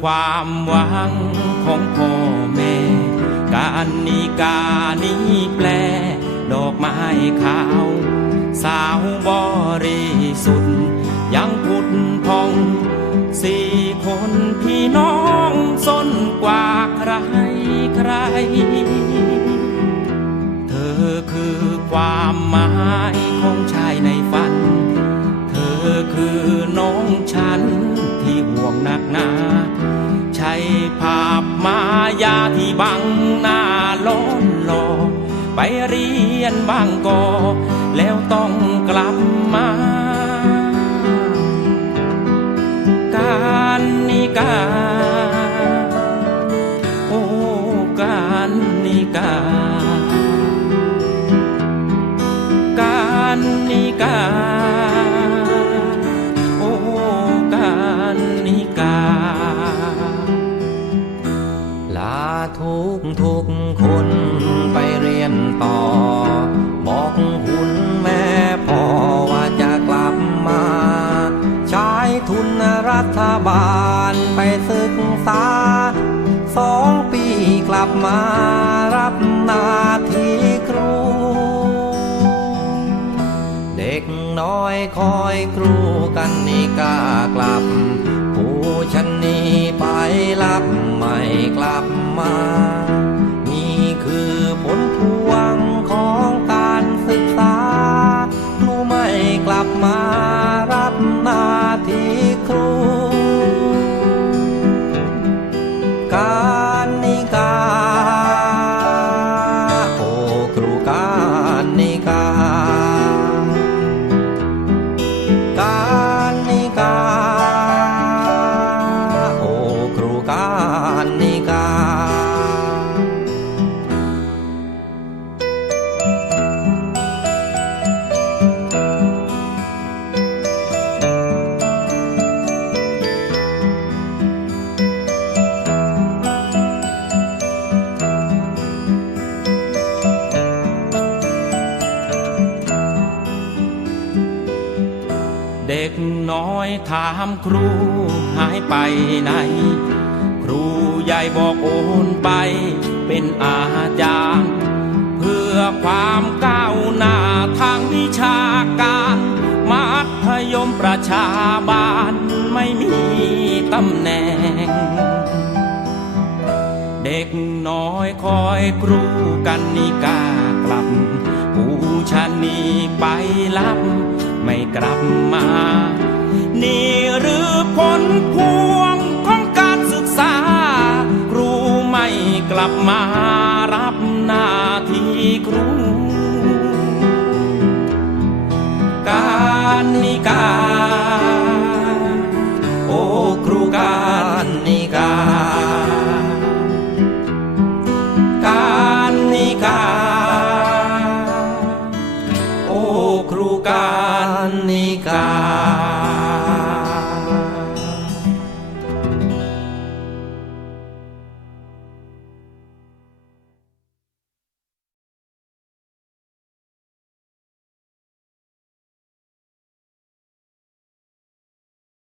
ความหวังของพ่อแม่ การนิกานี้แปล ดอกไม้ขาว สาวบริสุทธิ์ยังพุดพอง สี่คนพี่น้อง ภาพมายาที่บังหน้าล้นหลอกไปเรียนบางกอแล้วต้องกลับมา การนิกา โอ้การนิกา การนิกาาทุกทุกคนไปเรียนต่อ บอกคุณแม่พ่อว่าจะกลับมา ใช้ทุนรัฐบาลไปศึกษา สองปีกลับมารับหน้าที่ครู เด็กน้อยคอยครูกันนี่กากลับ ฉันนี้ไปรับไม่กลับมา นี่คือผลพวงของการศึกษาครูไม่กลับมา ด็กน้อยถามครูหายไปไหน ครูใหญ่บอกโอนไปเป็นอาจารย์ เพื่อความก้าวหน้าทางวิชาการมัธยมประชาบาลไม่มีตำแหน่ง เด็กน้อยคอยครูกันนิกาก ลับ ผู้ชนีไปรับ ไม่กลับมา นี่หรือผลพวงของการศึกษา ครูไม่กลับมา